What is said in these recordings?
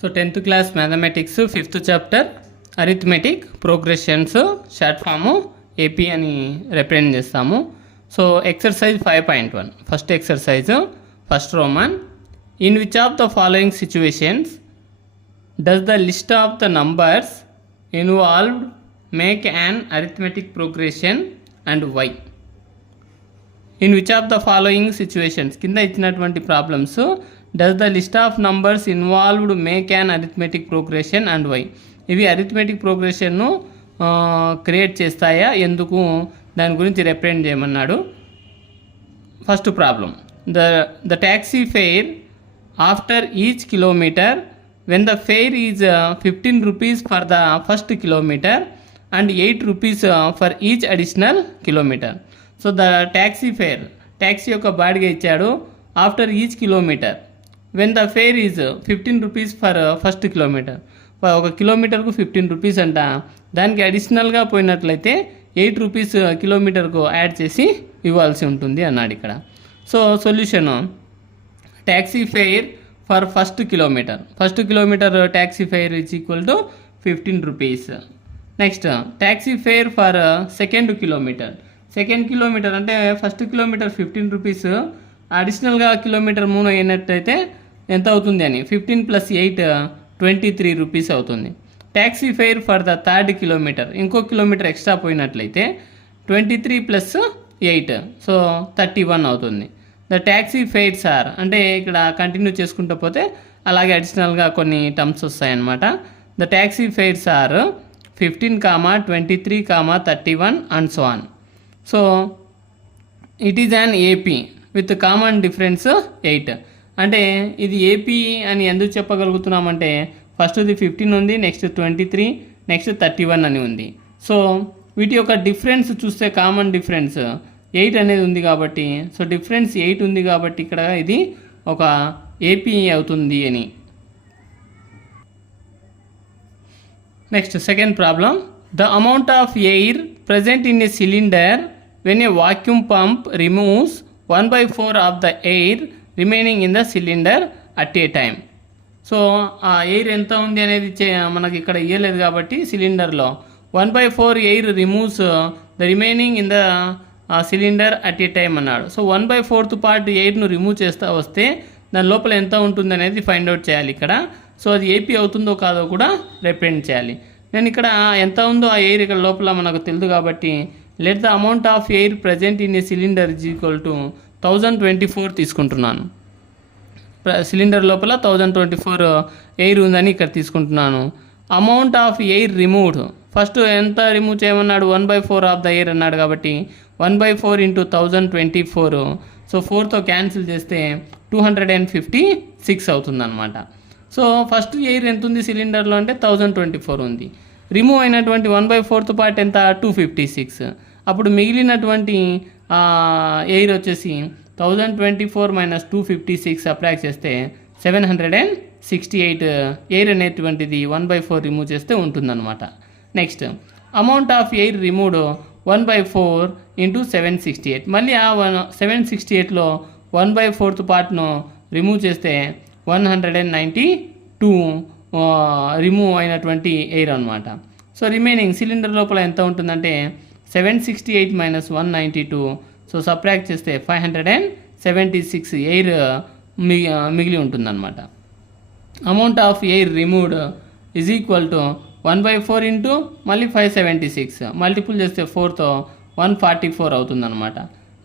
So 10th class mathematics 5th chapter arithmetic progressions short form AP అని represent చేస్తాము. So exercise 5.1 first exercise first roman. In which of the following situations does the list of the numbers involved make an arithmetic progression and why? In which of the following situations కింద ఇచ్చినటువంటి problems does the list of numbers involved make an arithmetic progression and why? ఇవి అరిథమెటిక్ ప్రోగ్రెషన్ను create చేస్తాయా, ఎందుకు, దాని గురించి represent చేయమన్నాడు. First problem, the taxi fare after each kilometre when the fare is 15 rupees for the first kilometre and 8 rupees for each additional kilometre. So the taxi fare, taxi యొక్క బాడిగ ఇచ్చాడు after each kilometre when the fare is 15 rupees for first kilometre. ఒక కిలోమీటర్కు 15 rupees అంట. దానికి అడిషనల్గా పోయినట్లయితే 8 rupees కిలోమీటర్కు add చేసి ఇవ్వాల్సి ఉంటుంది అన్నాడు ఇక్కడ. So solution, taxi fare for first kilometre taxi fare is equal to 15 rupees. Next taxi fare for second kilometre అంటే ఫస్ట్ కిలోమీటర్ 15 rupees, అడిషనల్గా కిలోమీటర్ 3 అయినట్టయితే ఎంత అవుతుంది అని 15 + 8 23 rupees అవుతుంది. Taxi fare for the third kilometre, ఇంకో కిలోమీటర్ ఎక్స్ట్రా పోయినట్లయితే 23 + 8 so 31 అవుతుంది. ద ట్యాక్సీ ఫేర్స్ ఆర్ అంటే ఇక్కడ కంటిన్యూ చేసుకుంటూ పోతే అలాగే అడిషనల్గా కొన్ని టర్మ్స్ వస్తాయన్నమాట. The taxi fares are 15, 23, 31 and so on. So it is an AP with common difference 8. అంటే ఇది ఏపీ అని ఎందుకు చెప్పగలుగుతున్నామంటే ఫస్ట్ది 15 ఉంది, నెక్స్ట్ 23, నెక్స్ట్ 31 అని ఉంది. సో వీటి యొక్క డిఫరెన్స్ చూస్తే కామన్ డిఫరెన్స్ 8 అనేది ఉంది కాబట్టి, సో డిఫరెన్స్ 8 ఉంది కాబట్టి ఇక్కడ ఇది ఒక ఏపీ అవుతుంది అని. Next second problem, the amount of air present in a cylinder when a vacuum pump removes 1/4 of the air remaining in the cylinder at a time. So ఆ ఎయిర్ ఎంత ఉంది అనేది మనకి ఇక్కడ ఇవ్వలేదు కాబట్టి సిలిండర్లో 1/4 air removes the remaining in the cylinder at a time అన్నాడు. So 1/4 part ఎయిర్ను remove చేస్తా వస్తే దాని లోపల ఎంత ఉంటుంది అనేది ఫైండ్ అవుట్ చేయాలి ఇక్కడ. సో అది ఏపీ అవుతుందో కాదో కూడా రిప్రజెంట్ చేయాలి. నేను ఇక్కడ ఎంత ఉందో ఆ ఎయిర్ ఇక్కడ లోపల మనకు తెలియదు కాబట్టి let the amount of air present in a cylinder is equal to 1024 తీసుకుంటున్నాను. సిలిండర్ లోపల 1024 ఎయిర్ ఉందని ఇక్కడ తీసుకుంటున్నాను. Amount of air removed, first ఎంత రిమూవ్ చేయమన్నాడు, 1/4 ఆఫ్ ద ఎయిర్ అన్నాడు కాబట్టి 1/4 × 1024. సో 4తో క్యాన్సిల్ చేస్తే 256 అవుతుందన్నమాట. సో ఫస్ట్ ఎయిర్ ఎంత ఉంది సిలిండర్లో అంటే 1024 ఉంది. రిమూవ్ అయినటువంటి 1/4 పార్ట్ ఎంత 256. అప్పుడు మిగిలినటువంటి ఎయిర్ వచ్చేసి 1024 - 256 సబ్ట్రాక్ట్ చేస్తే 768 ఎయిర్ అనేటువంటిది 1/4 రిమూవ్ చేస్తే ఉంటుందన్నమాట. Next amount of air removed 1/4 × 768. మళ్ళీ ఆ 768లో 1/4 పార్ట్ను రిమూవ్ చేస్తే 192 రిమూవ్ అయినటువంటి ఎయిర్ అనమాట. సో రిమైనింగ్ సిలిండర్ లోపల ఎంత ఉంటుందంటే 768 - 192. సో సబ్ట్రాక్ట్ చేస్తే 576 ఎయిర్ మిగిలి ఉంటుందన్నమాట. Amount of air removed is equal to 1/4 into మళ్ళీ 576 మల్టిపుల్ చేస్తే 4తో 144 అవుతుందన్నమాట.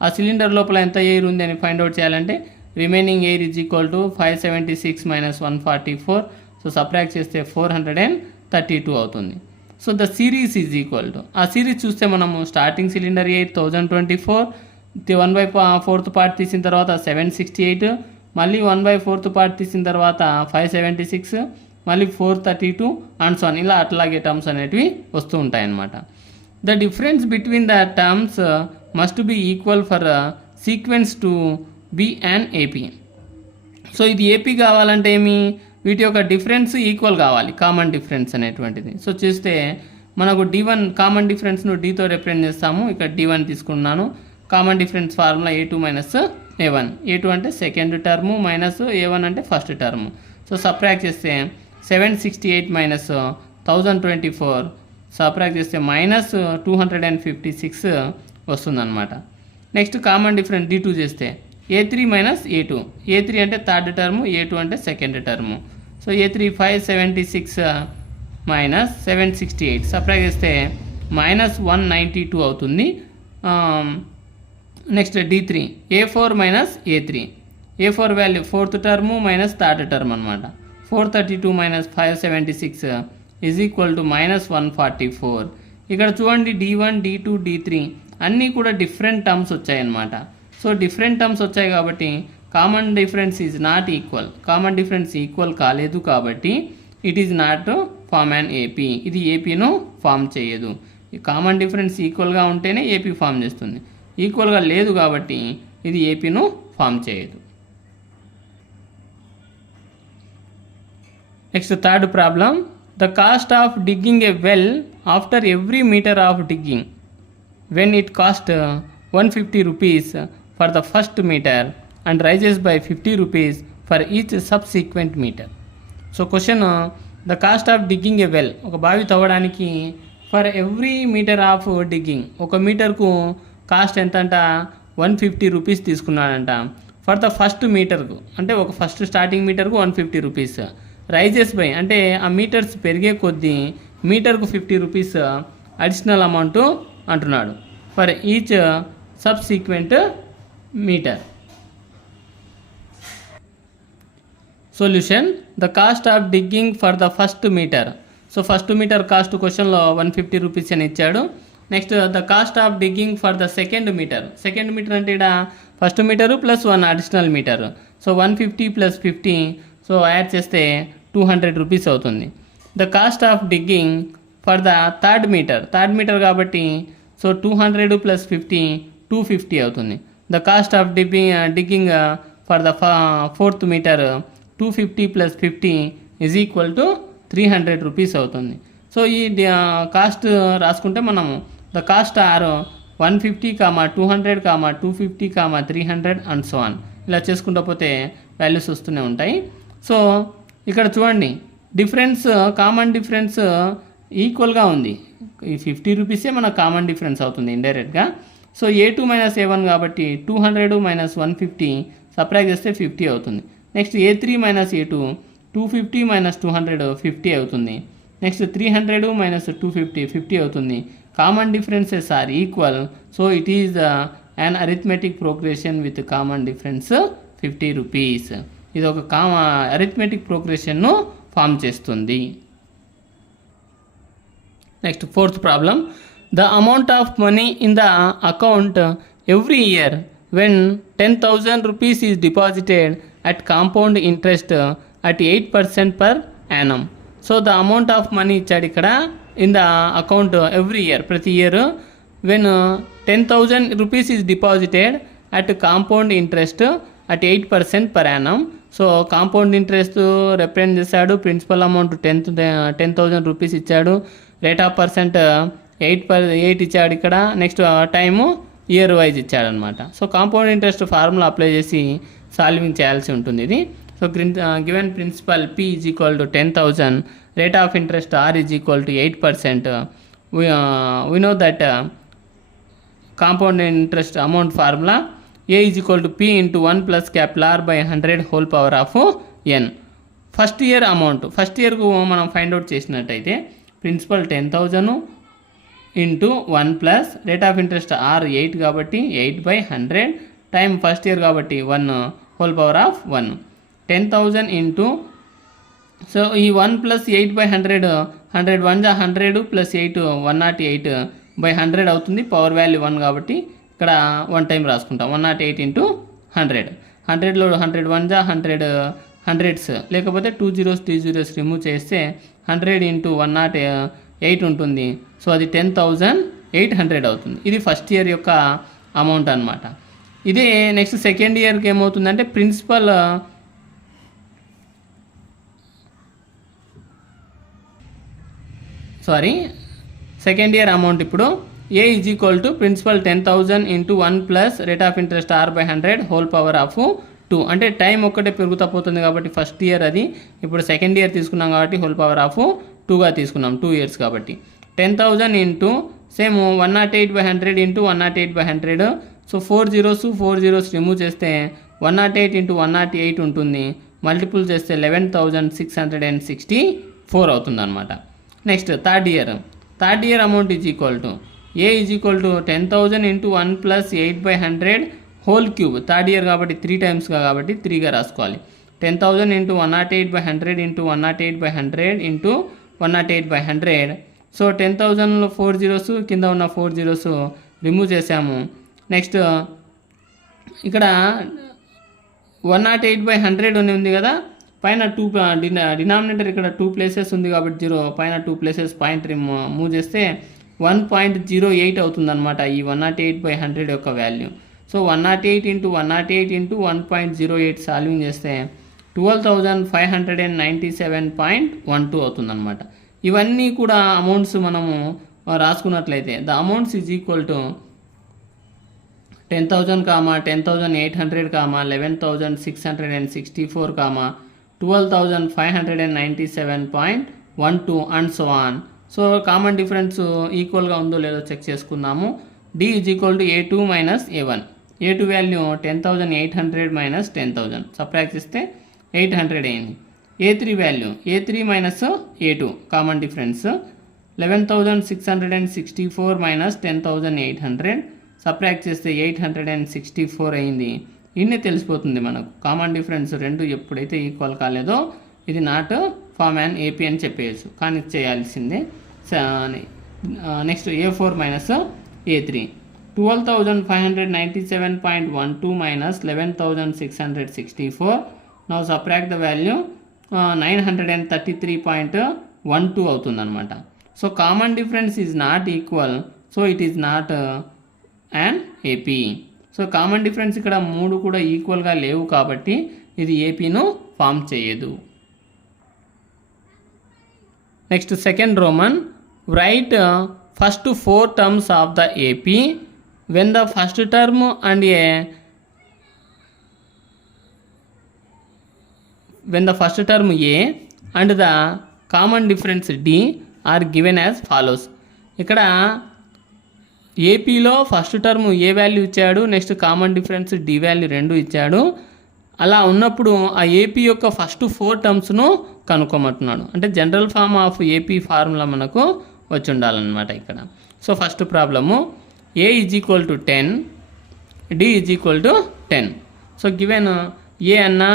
ఆ సిలిండర్ లోపల ఎంత ఎయిర్ ఉంది అని ఫైండ్ అవుట్ చేయాలంటే remaining air is equal to 576 - 144. So subtract చేస్తే 432 అవుతుంది. So the series is equal to, ఆ సిరీస్ చూస్తే మనము స్టార్టింగ్ సిలిండర్ ఎయిర్ 1024, 1/4 పార్ట్ తీసిన తర్వాత 768, మళ్ళీ 1/4 పార్ట్ తీసిన తర్వాత 576, మళ్ళీ 432 అండ్ సో ఆన్, ఇలా అట్లాగే టర్మ్స్ అనేటివి వస్తూ ఉంటాయన్నమాట. The difference between the terms must be equal for sequence to be and AP. So ఇది ఏపీ కావాలంటే ఏమి, వీటి యొక్క డిఫరెన్స్ ఈక్వల్ కావాలి, కామన్ డిఫరెన్స్ అనేటువంటిది. సో చూస్తే మనకు D1 కామన్ డిఫరెన్స్ను Dతో రిప్రజెంట్ చేస్తాము. ఇక్కడ D1 తీసుకున్నాను. Common difference formula A2 - A1, A2 అంటే సెకండ్ టర్ము మైనస్ A1 అంటే ఫస్ట్ టర్ము. సో సబ్ట్రాక్ట్ చేస్తే 768 మైనస్ 1024 సబ్ట్రాక్ట్ చేస్తే మైనస్ 256 వస్తుందన్నమాట. నెక్స్ట్ కామన్ డిఫరెన్స్ D2 చేస్తే A3 మైనస్ A2, A3 అంటే థర్డ్ టర్ము, A2 అంటే second term. So A3 576 minus 768 subtract చేస్తే minus 192 అవుతుంది. Next D3 A4 minus A3, A4 value fourth term minus third term అనమాట. 432 minus 576 is equal to minus 144. ఇక్కడ చూడండి D1, D2, D3 అన్నీ కూడా different terms వచ్చాయన్నమాట. So different terms వచ్చాయి కాబట్టి common difference is not equal, common difference equal కాలేదు కాబట్టి it is not form and AP, ఇది ఏపీను ఫామ్ చేయదు. కామన్ డిఫరెన్స్ ఈక్వల్గా ఉంటేనే ఏపీ ఫామ్ చేస్తుంది, ఈక్వల్గా లేదు కాబట్టి ఇది ఏపీను ఫామ్ చేయదు. Next third problem, the cost of digging a well after every metre of digging when it cost 150 rupees for the first meter and rises by 50 rupees for each subsequent meter. So question, the cost of digging a well, ఒక బావి తవ్వడానికి for every metre of digging, ఒక మీటర్కు cost ఎంత అంట 150 rupees తీసుకున్నాడంట. For the first మీటర్కు అంటే ఒక ఫస్ట్ స్టార్టింగ్ మీటర్కు 150 రూపీస్, రైజెస్ బై అంటే ఆ మీటర్స్ పెరిగే కొద్దీ మీటర్కు 50 రూపీస్ అడిషనల్ అమౌంట్ అంటున్నాడు for each subsequent metre. Solution, the cost of digging for the first metre. So first metre cost క్వశ్చన్లో 150 రూపీస్ అని ఇచ్చాడు. Next the cost of digging for the second metre, second metre అంటే ఇక్కడ first metre plus 1 additional metre. So 150 plus 50, so add చేస్తే 200 rupees అవుతుంది. The cost of digging for the third metre కాబట్టి so 200 plus 50 250 అవుతుంది. The cost of digging for the fourth metre 250 plus 50 is equal to 300 rupees అవుతుంది. So ఈ cost రాసుకుంటే మనము the cost are 150, 200, 250, 300 and so on ఇలా చేసుకుంటూ పోతే values వస్తూనే ఉంటాయి. సో ఇక్కడ చూడండి డిఫరెన్స్, కామన్ డిఫరెన్స్ ఈక్వల్గా ఉంది. ఈ 50 రూపీసే మన కామన్ డిఫరెన్స్ అవుతుంది ఇండైరెక్ట్గా. సో A2 మైనస్ A1 కాబట్టి 200 మైనస్ 150 సబ్ట్రాక్ట్ చేస్తే 50 అవుతుంది. Next A3 minus A2 250 minus 200 50 అవుతుంది. నెక్స్ట్ 300 మైనస్ 250 50 అవుతుంది. Common differences are equal, so it is an arithmetic progression with common difference 50 rupees. ఇది ఒక అరిథమెటిక్ ప్రోగ్రెషన్ను ఫామ్ చేస్తుంది. Next fourth problem, the amount of money in the account every year when 10,000 rupees is deposited at compound interest at 8% per annum. So the amount of money ఇచ్చాడు ఇక్కడ in the account every year, ప్రతి year when 10,000 rupees is deposited at compound interest at 8% per annum. So compound interest represent చేశాడు, principal amount 10,000 rupees ఇచ్చాడు, rate of percent 8 ఇచ్చాడు ఇక్కడ. Next time year wise ఇచ్చాడనమాట. So compound interest formula apply చేసి solving చేయాల్సి ఉంటుంది ఇది. So given principal P is equal to 10,000, rate of interest R is equal to 8%. We know that compound interest amount formula A is equal to P into 1 plus capital R by 100 whole power of N. First year amount, first ఇయర్కు మనం find out చేసినట్టయితే principal 10,000 into 1 plus rate of interest R 8 కాబట్టి 8/100, time first year కాబట్టి 1 whole power of 1. 10,000 into, so ఈ 1 plus 8/100, 100 1 100 plus 8 108/100 అవుతుంది. Power value 1 కాబట్టి ఇక్కడ 1 time రాసుకుంటాం. 108 ఇంటూ 100, 100లో 100 1 100 హండ్రెడ్స్, లేకపోతే 2 zeros 3 zeros రిమూవ్ చేస్తే 100 ఇంటూ 108 ఉంటుంది. సో అది 10,800 అవుతుంది. ఇది ఫస్ట్ ఇయర్ యొక్క అమౌంట్ అనమాట. ఇదే నెక్స్ట్ సెకండ్ ఇయర్కి ఏమవుతుందంటే ప్రిన్సిపల్ సెకండ్ ఇయర్ అమౌంట్ ఇప్పుడు A is equal to principal 10,000 into 1 plus rate of interest R/100 whole power of 2. అంటే టైం ఒక్కటే పెరుగుతూ పోతుంది కాబట్టి ఫస్ట్ ఇయర్ అది, ఇప్పుడు సెకండ్ ఇయర్ తీసుకున్నాం కాబట్టి హోల్ పవర్ ఆఫ్ 2గా తీసుకున్నాం, 2 ఇయర్స్ కాబట్టి 10,000 into same 108/100 into 108/100. So 4 zeros remove చేస్తే 108 ఇంటూ 108 ఉంటుంది, మల్టిపుల్ చేస్తే 11,664 అవుతుంది అనమాట. Next third year amount is equal to A is equal to 10,000 into 1 plus 8/100 whole cube. Third year కాబట్టి 3 టైమ్స్గా కాబట్టి 3గా రాసుకోవాలి. 10,000 ఇంటూ 108/100 ఇంటూ 108/100 ఇంటూ 108/100. సో 10,000లో 4 zeros, కింద ఉన్న 4 zeros రిమూవ్ చేసాము. నెక్స్ట్ ఇక్కడ 108/100 ఉంది కదా, పైన 2 డినామినేటర్ ఇక్కడ 2 ప్లేసెస్ ఉంది కాబట్టి 0, పైన 2 ప్లేసెస్ పాయింట్ మూవ్ చేస్తే 1.08 అవుతుంది అనమాట ఈ 108/100 యొక్క value. So 108 into 108 into 1.08 solving చేస్తే 12,597.12 అవుతుంది అనమాట. ఇవన్నీ కూడా అమౌంట్స్ మనము రాసుకున్నట్లయితే the amounts is equal to 10,000, 10,800, 11,664, 12,597.12 and so on. So common difference ఈక్వల్గా ఉందో లేదో చెక్ చేసుకుందాము. D is equal to A2 minus A1. A2 value 10,800 minus 10,000 subtract చేస్తే 800 అయింది. A3 value A3 minus A2 common difference 11,664 minus 10,800 subtract చేస్తే 864 అయింది. ఇన్ని తెలిసిపోతుంది మనకు. కామన్ డిఫరెన్స్ రెండు ఎప్పుడైతే ఈక్వల్ కాలేదో ఇది నాట్ ఫామ్ అండ్ AP అని చెప్పేయచ్చు, కానీ చేయాల్సిందే. Next A4 minus A3 12,597.12 minus 11,664. Now subtract the value 933.12 అవుతుంది అనమాట. So common difference is not equal, so it is not and AP. So common difference ఇక్కడ 3 కూడా ఈక్వల్గా లేవు కాబట్టి ఇది ఏపీను ఫామ్ చేయదు. Next second Roman, right first 4 terms of the AP when the first term and A and the common difference D are given as follows. ఇక్కడ ఏపీలో ఫస్ట్ టర్మ్ ఏ వాల్యూ ఇచ్చాడు, next common difference d value 2 ఇచ్చాడు. అలా ఉన్నప్పుడు ఆ AP యొక్క first 4 టర్మ్స్ను కనుక్కోమంటున్నాడు. అంటే general form of AP formula మనకు వచ్చి ఉండాలన్నమాట ఇక్కడ. So first problem A is equal to 10, D is equal to 10. So given a అన్నా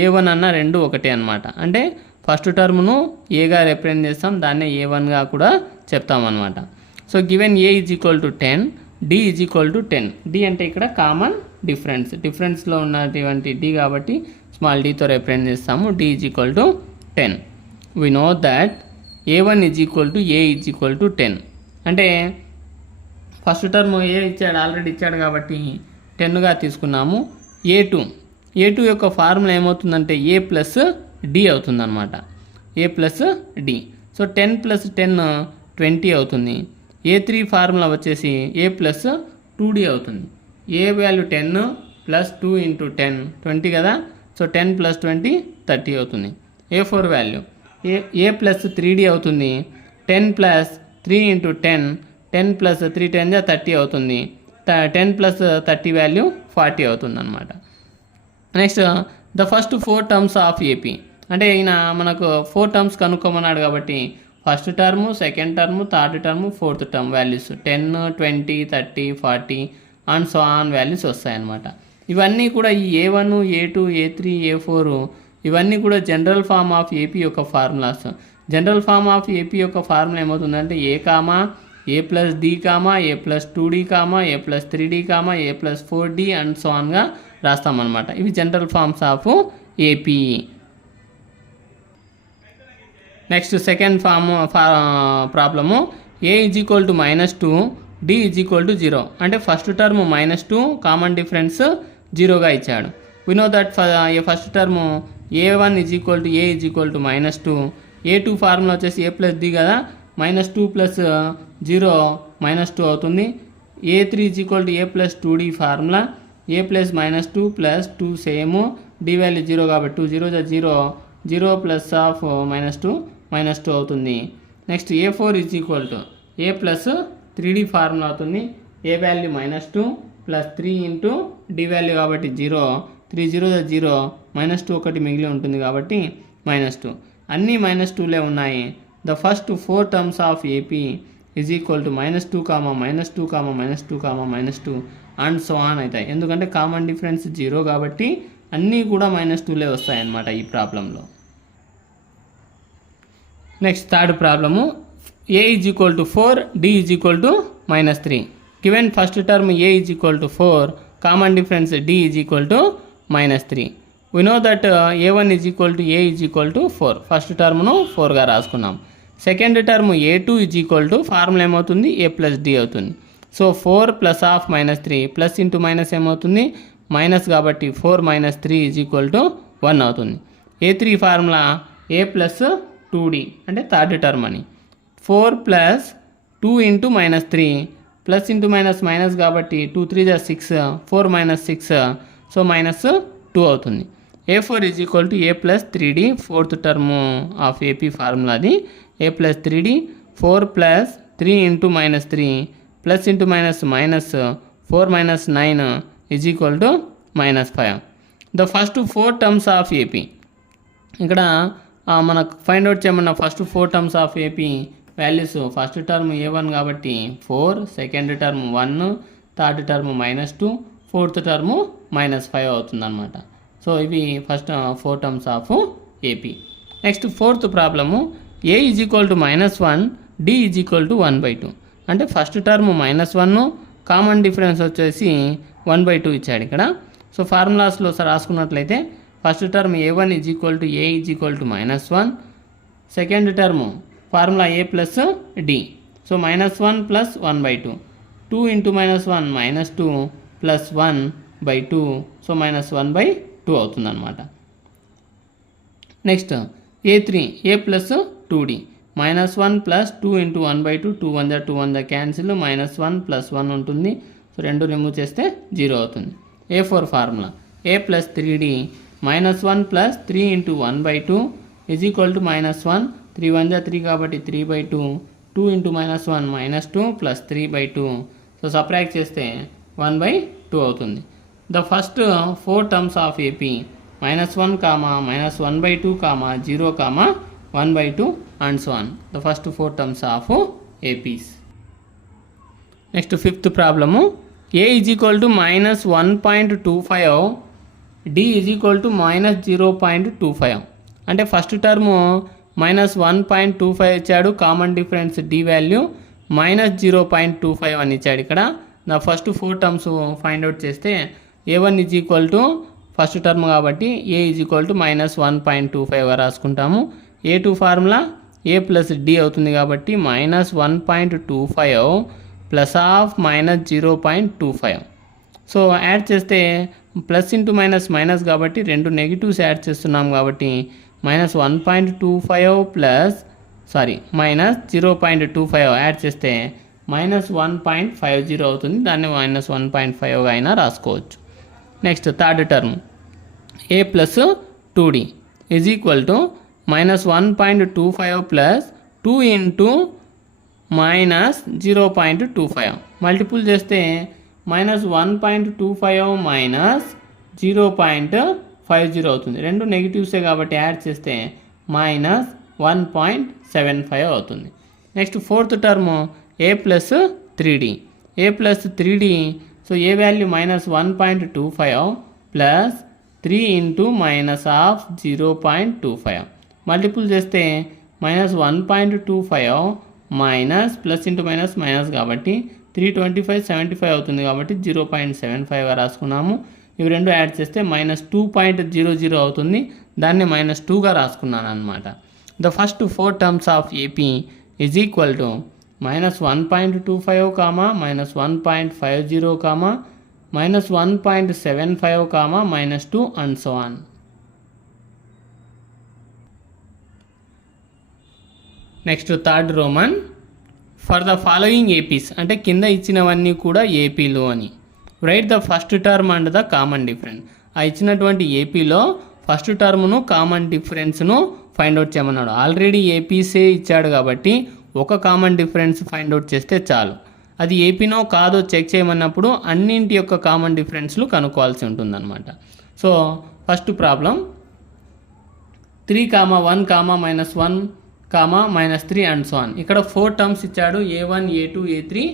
A1 అన్నా రెండు ఒకటే అనమాట. అంటే ఫస్ట్ టర్మ్ను ఏగా రిప్రజెంట్ చేస్తాం, దాన్నే A1గా కూడా చెప్తామన్నమాట. So given A is equal to 10, D is equal to 10. D అంటే ఇక్కడ కామన్ డిఫరెన్స్లో ఉన్నటువంటి D కాబట్టి స్మాల్ dతో రిప్రజెంట్ చేస్తాము. D is equal to 10. We know that A1 is equal to A is equal to 10. అంటే ఫస్ట్ టర్మ్ ఏ ఇచ్చాడు, already ఇచ్చాడు కాబట్టి 10గా తీసుకున్నాము. A2 యొక్క ఫార్ములా ఏమవుతుందంటే A ప్లస్ D అవుతుందన్నమాట. A plus D. So 10 plus 10 20 అవుతుంది. A3 ఫార్ములా వచ్చేసి A ప్లస్ 2D అవుతుంది. A వాల్యూ 10 ప్లస్ 2 ఇంటూ 10 20 కదా. సో 10 ప్లస్ 20 30 అవుతుంది. A4 value A plus 3D అవుతుంది. 10 ప్లస్ 3 ఇంటూ 10 ప్లస్ 3 10 30 అవుతుంది. 10 ప్లస్ 30 వాల్యూ 40 అవుతుంది అనమాట. Next the first 4 terms of AP. అంటే ఈయన మనకు 4 టర్మ్స్ కనుక్కోమన్నాడు కాబట్టి first term, second term, third term, fourth term values 10 20 30 40 and so on values వస్తాయన్నమాట. ఇవన్నీ కూడా ఈ A1 A2 A3 A4 ఇవన్నీ కూడా జనరల్ ఫామ్ ఆఫ్ ఏపీ యొక్క formulas. General form of AP యొక్క ఫార్ములా ఏమవుతుందంటే A plus D A plus 2D A plus 3D A plus 4D and so ఆన్గా రాస్తామన్నమాట. ఇవి general forms of AP. Next second problem A is equal to -2, D is equal to 0. అంటే first term -2, common difference 0గా ఇచ్చాడు. We know that first term A1 is equal to A is equal to -2. A2 formula వచ్చేసి A plus D కదా. -2 plus 0 -2 అవుతుంది. A3 = a + 2d formula a + -2 + 2 same d value 0 కాబట్టి 2 0 0 0 plus of -2 -2 అవుతుంది. Next A4 = a + 3d formula అవుతుంది. a value -2 + 3 into d value కాబట్టి 0 3 0 0 -2 ఒకటి మిగిలి ఉంటుంది కాబట్టి -2 అన్నీ -2లే ఉన్నాయి. The first 4 terms of AP is equal to -2, -2, -2, -2 and so on అవుతాయి. ఎందుకంటే కామన్ డిఫరెన్స్ 0 కాబట్టి అన్నీ కూడా -2లే వస్తాయన్నమాట ఈ ప్రాబ్లంలో. Next third problem a = 4, d = -3. Given first term a = 4, common difference d = -3. we know that a1 = a = 4. First టర్మ్ను 4గా రాసుకున్నాం. Second term a2 = formula ఏమవుతుంది a + d అవుతుంది. So 4 plus of -3 plus into minus ఏమవుతుంది మైనస్ కాబట్టి 4 - 3 = 1 అవుతుంది. a3 formula a + 2d అంటే third term అని 4 + 2 into -3 plus into minus minus కాబట్టి 2 3 6 4 - 6 so -2 అవుతుంది. A4 = a + 3d fourth term of AP ఫార్ములాది a + 3d 4 + 3 into -3 plus into minus minus 4 - 9 = -5. The first 4 terms of AP ఇక్కడ మనకు find out చేయమన్న first 4 terms of AP values first term a1 కాబట్టి 4, second term 1, third term -2, fourth term -5 అవుతుందన్నమాట. So ఇవి first 4 terms of AP. Next fourth problem a = -1, d = 1/2. అంటే first term -1 common difference వచ్చేసి 1/2 ఇచ్చాడు ఇక్కడ. సో ఫార్ములాస్లో రాసుకున్నట్లయితే first term a1 = a -1, second term formula a + d so -1 + 1/2 2 into -1 -2 plus 1/2 so -1/2 అవుతుందన్నమాట. Next a3 a + 2d -1 + 2 into 1/2 2 1 2 1 cancel -1 + 1 ఉంటుంది. So 2 remove చేస్తే 0 అవుతుంది. a4 formula a + 3d -1 + 3 into 1/2 = -1 3 1 3 కాబట్టి 3/2 2 ఇంటూ -1 -2 ప్లస్ 3/2 సో సబ్ట్రాక్ట్ చేస్తే 1/2 అవుతుంది. The first 4 terms of AP -1, -1/2, 0, 1/2 and so on. The first 4 terms of APs. Next fifth problem a = -1.25, d = -0.25. అంటే first term -1.25 ఇచ్చాడు, common difference d value -0.25 అని ఇచ్చాడు ఇక్కడ. నా first 4 terms find out చేస్తే a1 = first term కాబట్టి a = -1.25గా రాసుకుంటాము. a2 formula a + d అవుతుంది కాబట్టి -1.25 ప్లస్ ఆఫ్ -0.25. సో యాడ్ చేస్తే ప్లస్ ఇంటూ మైనస్ మైనస్ కాబట్టి 2 నెగిటివ్స్ యాడ్ చేస్తున్నాం కాబట్టి -1.25 ప్లస్ -0.25 యాడ్ చేస్తే -1.50 అవుతుంది. దాన్ని -1.5గా అయినా రాసుకోవచ్చు. Next third term a + 2d -1.25 plus 2 into -0.25 multiple చేస్తే -1.25 -0.50 అవుతుంది. 2 నెగిటివ్సే కాబట్టి యాడ్ చేస్తే -1.75 అవుతుంది. Next fourth term a + 3d so A value -1.25 plus 3 into -0.25 multiple చేస్తే -1.25 మైనస్ ప్లస్ ఇంటూ మైనస్ కాబట్టి 325 75 అవుతుంది కాబట్టి 0.75గా రాసుకున్నాము. ఇవి రెండు యాడ్ చేస్తే -2.00 అవుతుంది. దాన్ని -2గా రాసుకున్నాను అనమాట. The first 4 terms of AP is equal to -1.25, -1.50, -1.75, -2 and so on. Next third Roman for the following APIs అంటే కింద ఇచ్చినవన్నీ కూడా ఏపీలు అని. Right the first term and the common difference. ఆ ఇచ్చినటువంటి ఏపీలో ఫస్ట్ టర్మ్ను కామన్ డిఫరెన్స్ను ఫైండ్ అవుట్ చేయమన్నాడు. ఆల్రెడీ ఏపీసే ఇచ్చాడు కాబట్టి ఒక కామన్ డిఫరెన్స్ ఫైండ్ అవుట్ చేస్తే చాలు. అది ఏపీనో కాదో చెక్ చేయమన్నప్పుడు అన్నింటి యొక్క కామన్ డిఫరెన్స్లు కనుక్కోవాల్సి ఉంటుందన్నమాట. So first problem 3, 1, -1, -3 and so on. ఇక్కడ 4 టర్మ్స్ ఇచ్చాడు. A1, A2, A3,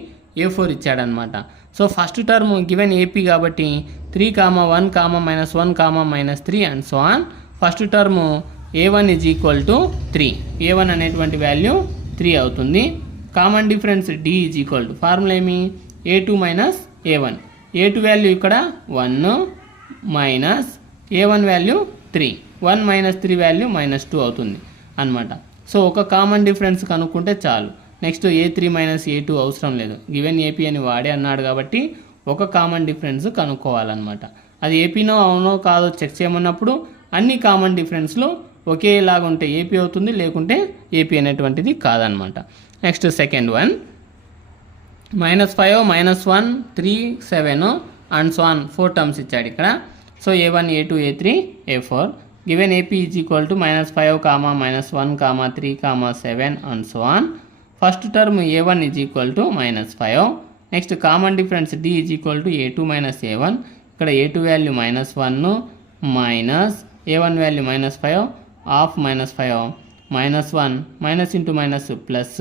A4 ఇచ్చాడనమాట. So first term given AP కాబట్టి 3, 1, -1, -3 and so on. First term A1 = 3. A1 అనేటువంటి వాల్యూ 3 అవుతుంది. కామన్ డిఫరెన్స్ D = ఫార్ములా ఏమి A2 - A1. A2 వాల్యూ ఇక్కడ 1 minus A1 value 3. 1 - 3 value -2 అవుతుంది అనమాట. సో ఒక కామన్ డిఫరెన్స్ కనుక్కుంటే చాలు. నెక్స్ట్ A3 - A2 అవసరం లేదు. గివెన్ ఏపీ అని వాడే అన్నాడు కాబట్టి ఒక కామన్ డిఫరెన్స్ కనుక్కోవాలన్నమాట. అది ఏపీనో అవునో కాదో చెక్ చేయమన్నప్పుడు అన్ని కామన్ డిఫరెన్స్లు ఒకేలాగా ఉంటే ఏపీ అవుతుంది, లేకుంటే ఏపీ అనేటువంటిది కాదనమాట. Next second one -5, -1, 3, 7 and so on 4 terms ఇచ్చాడు ఇక్కడ. So A1, A2, A3, A4. Given AP = -5, -1, 3, 7 and so on. First term A1 = -5. Next common difference D = A2 - A1. ఇక్కడ A2 value -1 minus A1 value -5 of -5 -1 minus into minus plus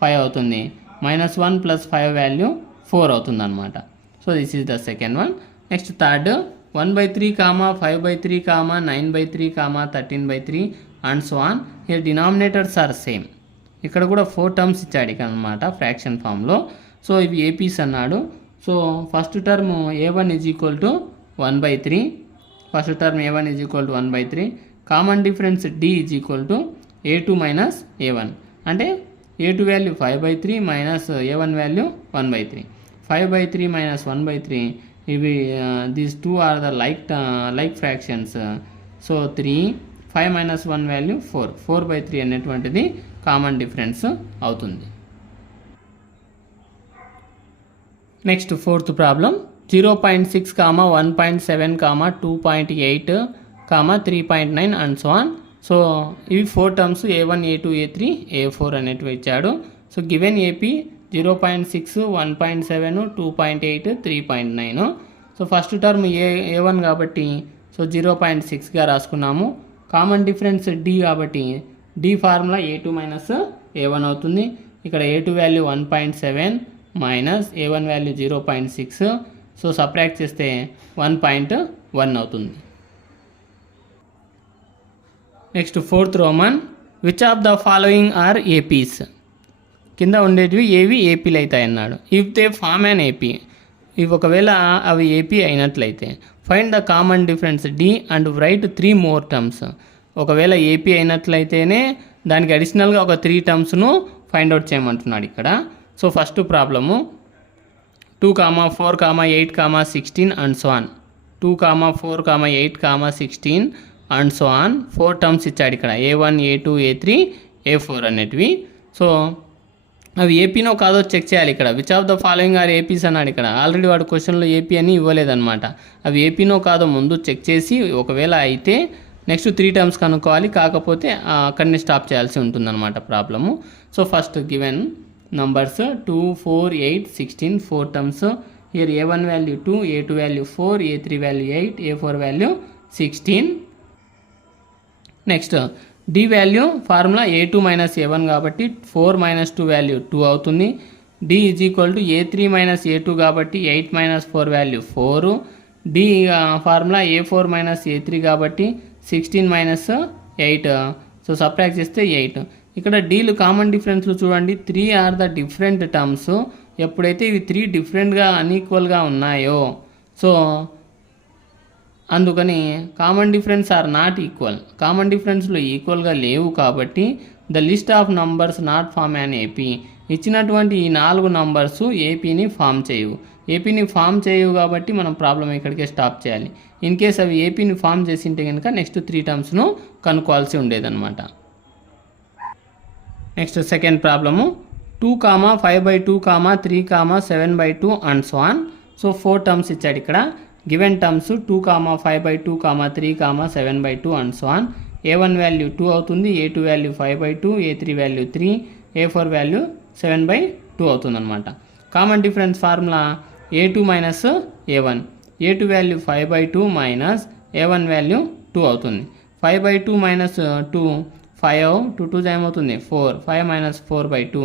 5 అవుతుంది. -1 + 5 value 4 అవుతుంది అనమాట. So this is the second one. Next third 1/3, 5/3, 9/3, 13/3 and so on. Here denominators are same. ఇక్కడ కూడా 4 terms ఇచ్చాడు ఇక్కడ అనమాట fraction ఫామ్లో. సో ఇవి ఏపీస్ అన్నాడు. So first term A1 = 1/3. First term A1 = 1/3. Common difference D = A2 - A1. అంటే A2 value 5/3 minus A1 value 1/3. 5/3 - 1/3 ఇవి these 2 are the like fractions. So 3, 5 - 1 value 4. 4/3 అనేటువంటిది కామన్ డిఫరెన్స్ అవుతుంది. Next fourth problem 0.6, 1.7, 2.8, 3.9 and so on. So ఇవి 4 terms A1, A2, A3, A4 అనేటివి ఇచ్చాడు. So given AP 0.6, 1.7, 2.8, 3.9. So first term A1 కాబట్టి so 0.6గా రాసుకున్నాము. Common difference D కాబట్టి D formula A2 - A1 అవుతుంది. ఇక్కడ A2 value 1.7 minus A1 value 0.6. So subtract చేస్తే 1.1 అవుతుంది. Next fourth roman which of the following are APs. కింద ఉండేటివి ఏవి ఏపీలు అవుతాయి అన్నాడు. If they form an AP, ఇవి ఒకవేళ అవి ఏపీ అయినట్లయితే find the common difference D and write 3 more terms. ఒకవేళ ఏపీ అయినట్లయితేనే దానికి అడిషనల్గా ఒక 3 టర్మ్స్ను ఫైండ్ అవుట్ చేయమంటున్నాడు ఇక్కడ. So first problem 2, 4, 8, 16 and so on. 2, 4, 8, 16 and so on 4 terms ఇచ్చాడు ఇక్కడ. A1, A2, A3, A4 అనేటివి. సో అవి ఏపీనో కాదో చెక్ చేయాలి ఇక్కడ. Which of the following are APs అన్నాడు ఇక్కడ. ఆల్రెడీ వాడు క్వశ్చన్లో ఏపీ అని ఇవ్వలేదన్నమాట. అవి ఏపీనో కాదో ముందు చెక్ చేసి ఒకవేళ అయితే నెక్స్ట్ 3 టర్మ్స్ కనుక్కోవాలి. కాకపోతే అక్కడనే స్టాప్ చేయాల్సి ఉంటుందన్నమాట problem. So first given numbers 2, 4, 8, 16 4 terms. Here A1 value 2, A2 value 4, A3 value 8, A4 value 16. Next D value formula A2 - A1 కాబట్టి 4 - 2 వాల్యూ 2 అవుతుంది. D = A3 - A2 కాబట్టి 8 - 4 value 4. D formula A4 - A3 కాబట్టి 16 - 8. So subtract చేస్తే 8. ఇక్కడ deal common డిఫరెన్స్లు చూడండి. 3 are the different terms. ఎప్పుడైతే ఇవి 3 డిఫరెంట్గా అన్ఈక్వల్గా ఉన్నాయో సో అందుకని common difference are not equal. Common డిఫరెన్స్లు ఈక్వల్గా లేవు కాబట్టి the list of numbers not form an AP. ఇచ్చినటువంటి ఈ 4 నంబర్స్ ఏపీని ఫామ్ చేయవు. ఏపీని ఫామ్ చేయవు కాబట్టి మనం ప్రాబ్లం ఇక్కడికే స్టాప్ చేయాలి. ఇన్ కేస్ అవి ఏపీని ఫామ్ చేసింటే కనుక నెక్స్ట్ 3 టర్మ్స్ను కనుక్కోవాల్సి ఉండేదన్నమాట. Next second problem 2, 5/2, 3, 7/2 and so on. So 4 terms ఇచ్చాడు ఇక్కడ. Given terms 2, 5/2, 3, 7/2 and so on. A1 value 2 అవుతుంది, A2 value 5/2, A3 value 3, A4 value 7/2 అవుతుంది అనమాట. Common difference formula A2 minus A1. A2 value 5/2 minus A1 value 2 అవుతుంది. 5/2 minus 2 5, 2 ఏమవుతుంది 4, 5 minus 4/2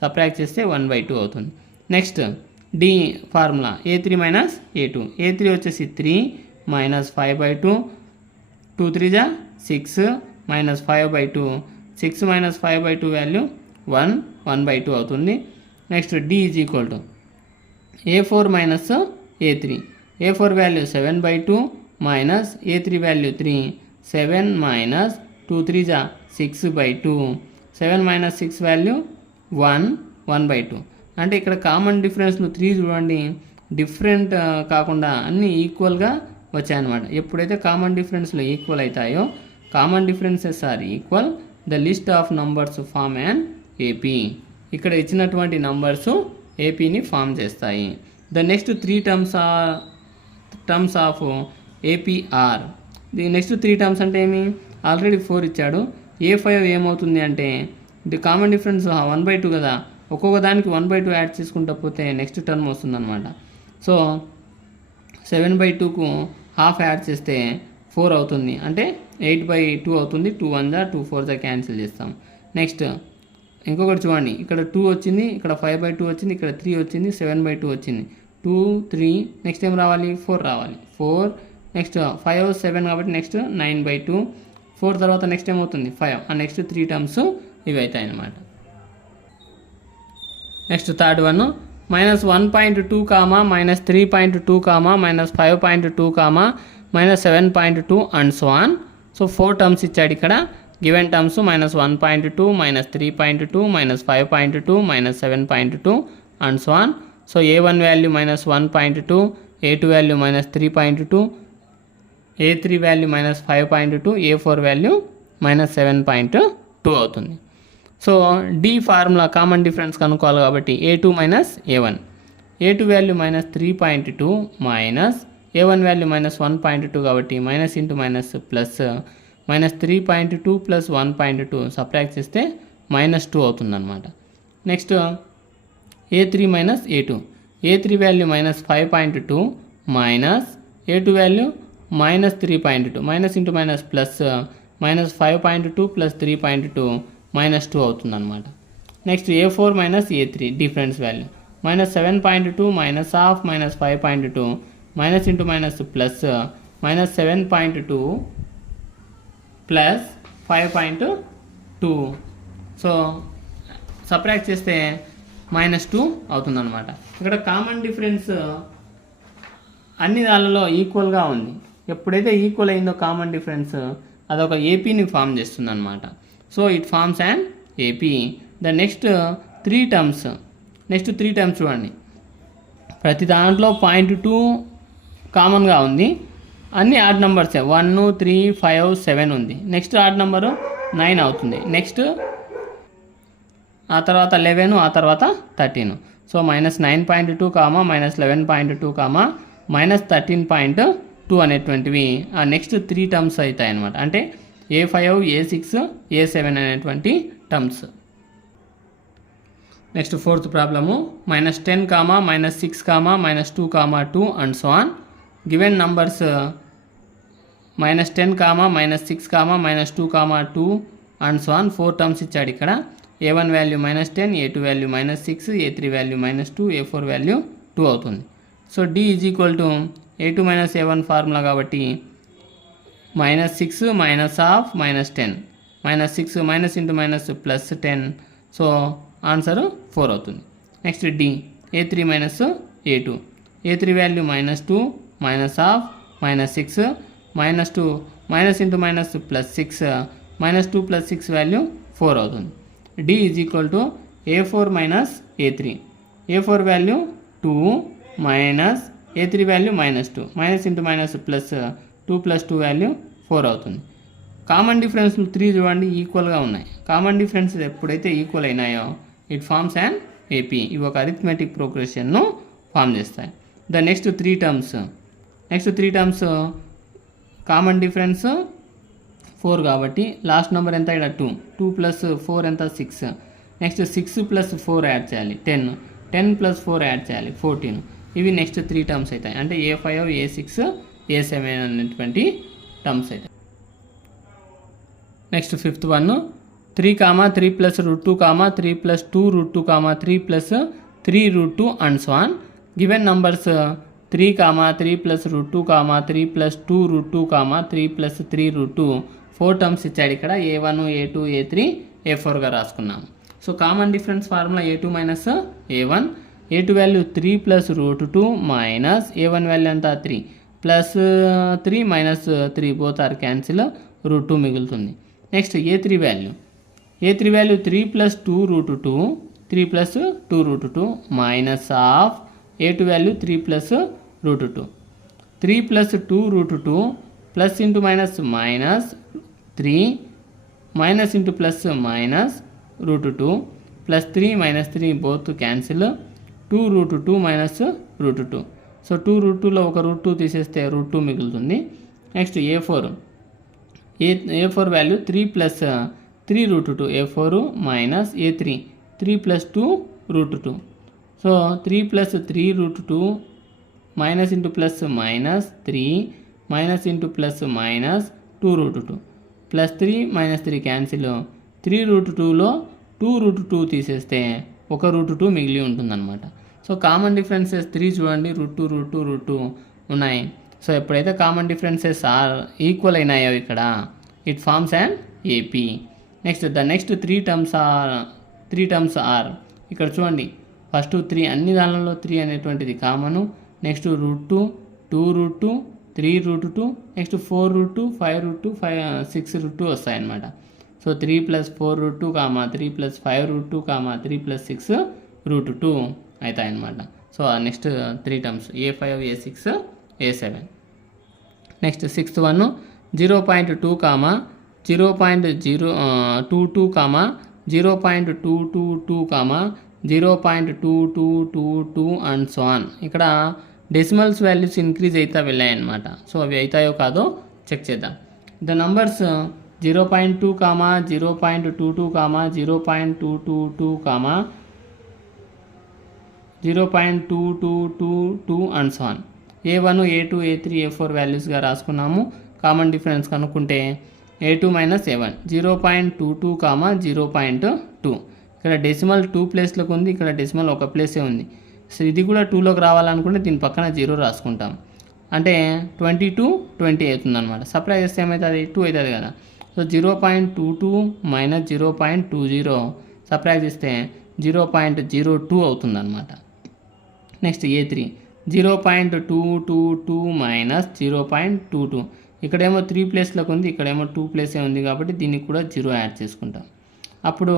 subtract చేస్తే 1/2 అవుతుంది. Next D formula A3 minus A2. A3 వచ్చేసి 3 minus 5/2, 2 3 6 minus 5/2, 6 minus 5/2 value 1, 1/2 అవుతుంది. Next d is equal to A4 minus A3. A4 value 7/2 minus A3 value 3, 7 minus 2 3 6/2, 7 minus 6 value 1, 1/2. అంటే ఇక్కడ common డిఫరెన్స్లు 3 చూడండి, different కాకుండా అన్నీ ఈక్వల్గా వచ్చాయన్నమాట. ఎప్పుడైతే కామన్ డిఫరెన్స్లు ఈక్వల్ అవుతాయో, common differences are equal, the list of numbers form an AP. ఇక్కడ ఇచ్చినటువంటి నంబర్స్ ఏపీని ఫామ్ చేస్తాయి. The next 3 terms of AP are. The next 3 terms అంటే ఏమి, ఆల్రెడీ 4 ఇచ్చాడు. A5 ఏమవుతుంది అంటే ది కామన్ డిఫరెన్స్ 1/2 కదా, ఒక్కొక్క దానికి 1/2 యాడ్ చేసుకుంటూ పోతే నెక్స్ట్ టర్మ్ వస్తుందన్నమాట. సో 7/2కు హాఫ్ యాడ్ చేస్తే 4 అవుతుంది, అంటే 8/2 అవుతుంది. 2 1 2 4 క్యాన్సిల్ చేస్తాం. నెక్స్ట్ ఇంకొకటి చూడండి, ఇక్కడ 2 వచ్చింది, ఇక్కడ 5/2 వచ్చింది, ఇక్కడ 3 వచ్చింది, 7/2 వచ్చింది. 2 3 నెక్స్ట్ ఏం రావాలి, 4 రావాలి. 4 నెక్స్ట్ 5 7 కాబట్టి నెక్స్ట్ 9/2. 4 తర్వాత నెక్స్ట్ ఏమవుతుంది 5. ఆ నెక్స్ట్ 3 టర్మ్స్ ఇవి అవుతాయి అన్నమాట. Next third one -1.2, -3.2, -5.2, -7.2 and so on. So 4 terms ఇచ్చాడు ఇక్కడ. Given terms -1.2, -3.2, -5.2, -7.2 and so on. So A1 value -1.2, A2 value -3.2, A3 value -5.2, A4 value -7.2 అవుతుంది. So d formula common difference కనుక్కోవాలి కాబట్టి A2 minus A1. A2 value -3.2 minus A1 value -1.2 కాబట్టి minus into minus plus -3.2 plus 1.2 subtract చేస్తే -2 అవుతుందన్నమాట. Next A3 minus A2. A3 value -5.2 minus A2 value -3.2, minus into minus plus -5.2 plus 3.2 -2 అవుతుందన్నమాట. Next A4 minus A3 difference value -7.2 minus half -5.2 minus into minus plus -7.2 plus 5.2. So subtract చేస్తే -2 అవుతుందన్నమాట. ఇక్కడ common difference అన్ని దానిలో ఈక్వల్గా ఉంది. ఎప్పుడైతే equal అయిందో కామన్ డిఫరెన్స్ అదొక ఏపీని ఫామ్ చేస్తుంది అనమాట. So it forms and AP. The next 3 terms చూడండి, ప్రతి దాంట్లో 0.2 కామన్గా ఉంది. అన్ని ఆడ్ నెంబర్సే, 1 3 5 7 ఉంది. నెక్స్ట్ ఆడ్ నెంబరు 9 అవుతుంది. నెక్స్ట్ ఆ తర్వాత 11, ఆ తర్వాత 13. సో -9.2, -11.2, -13.2 అనేటువంటివి ఆ నెక్స్ట్ 3 టర్మ్స్ అవుతాయి అన్నమాట. అంటే A5, A6, A7 అనేటువంటి terms. Next fourth problem -10, -6, -2, -2 and so on. Given numbers -10, -6, -2, -2 and so on. 4 terms ఇచ్చాడు ఇక్కడ. A1 value -10, A2 value -6, A3 value -2, A4 value 2 అవుతుంది. So D is equal to A2 minus A1 formula కాబట్టి -6 minus half -10, -6 minus into minus plus 10. So answer 4 అవుతుంది. Next D A3 minus A2. A3 value -2 minus half -6 -2 minus into minus plus 6 -2 plus 6 value 4 అవుతుంది. D is equal to A4 minus A3. A4 value 2 minus A3 value -2 minus into minus plus 2 plus 2 value 4 అవుతుంది. Common difference 3 చూడండి ఈక్వల్గా ఉన్నాయి. Common difference ఎప్పుడైతే equal అయినాయో it forms and AP. ఇవి ఒక arithmetic ప్రోగ్రెషన్ను ఫామ్ చేస్తాయి. The next three terms common difference 4 కాబట్టి లాస్ట్ నెంబర్ ఎంత ఇక్కడ 2 ప్లస్ 4 ఎంత 6. నెక్స్ట్ 6 ప్లస్ 4 యాడ్ చేయాలి 10 ప్లస్ 4 యాడ్ చేయాలి 14. ఇవి నెక్స్ట్ 3 టర్మ్స్ అవుతాయి. అంటే A5 A6 A7 అనేటువంటి టర్మ్స్ అవుతాయి. Next fifth one 3, 3 plus root 2, 3 plus 2 root 2, 3 plus 3 root 2 and so on. Given numbers 3, 3 plus root 2, 3 plus 2 root 2, 3 plus 3 root 2 4 terms ఇచ్చాడు. ఇక్కడ A1 A2 A3 A4గా రాసుకున్నాము. So common difference formula A2 minus A1. A2 value 3 plus root 2 minus A1 value ఎంత 3 plus 3 minus 3 both are cancel, root 2 మిగులుతుంది. Next A3 value 3 plus 2 root 2 3 plus 2 root 2 minus of A2 value 3 plus root 2. 3 plus 2 root 2 plus into minus minus 3 minus into plus minus root 2 plus 3 minus 3 both cancel, 2 root 2 minus root 2. So 2 root 2లో ఒక root 2 తీసేస్తే root 2 మిగులుతుంది. Next A4 value 3 plus 3 root 2 A4 minus A3 3 plus 2 root 2. So 3 plus 3 root 2 minus into plus minus 3 minus into plus minus 2 root 2 plus 3 minus 3 cancel, 3 root 2లో 2 root 2 తీసేస్తే ఒక root 2 మిగిలి ఉంటుందన్నమాట. So common differences 3 చూడండి, route 2 ఉన్నాయి. So ఎప్పుడైతే common differences are equal అయినాయో ఇక్కడ it forms and AP. Next the next 3 terms are ఇక్కడ చూడండి. ఫస్ట్ 3 అన్ని దానిలో 3 అనేటువంటిది common. Next root 2 2 root 2 3 root 2 next 4 root 2 5 root 2 6 root 2 వస్తాయన్నమాట. So 3 plus 4 root 2 3 plus 5 root 2 3 plus 6 root 2 అవుతాయన్నమాట. So next 3 terms A5 A6 A7. Next sixth one 0.2, 0.022, 0.222, 0.2222 and so on. ఇక్కడ decimals values increase అవుతా వెళ్ళాయన్నమాట. సో అవి అవుతాయో కాదో check చేద్దాం. The numbers 0.2, 0.22, 0.222, 0.2222 and so on. A1 A2 A3 A4 వాల్యూస్గా రాసుకున్నాము. కామన్ డిఫరెన్స్ కనుక్కుంటే A2 మైనస్ A1 0.22, 0.2. ఇక్కడ డెసిమల్ 2 ప్లేస్లోకి ఉంది, ఇక్కడ డెసిమల్ ఒక ప్లేసే ఉంది. సో ఇది కూడా 2లోకి రావాలనుకుంటే దీని పక్కన 0 రాసుకుంటాం. అంటే 22 20 అవుతుంది అనమాట. సప్లై చేస్తే ఏమవుతుంది 2 అవుతుంది కదా. సో 0.22 మైనస్ 0.20 సప్లై చేస్తే 0.02 అవుతుంది అనమాట. Next A3 0.222 minus 0.22. ఇక్కడేమో 3 ప్లేస్లోకి ఉంది, ఇక్కడేమో 2 ప్లేసే ఉంది కాబట్టి దీనికి కూడా 0 యాడ్ చేసుకుంటాం. అప్పుడు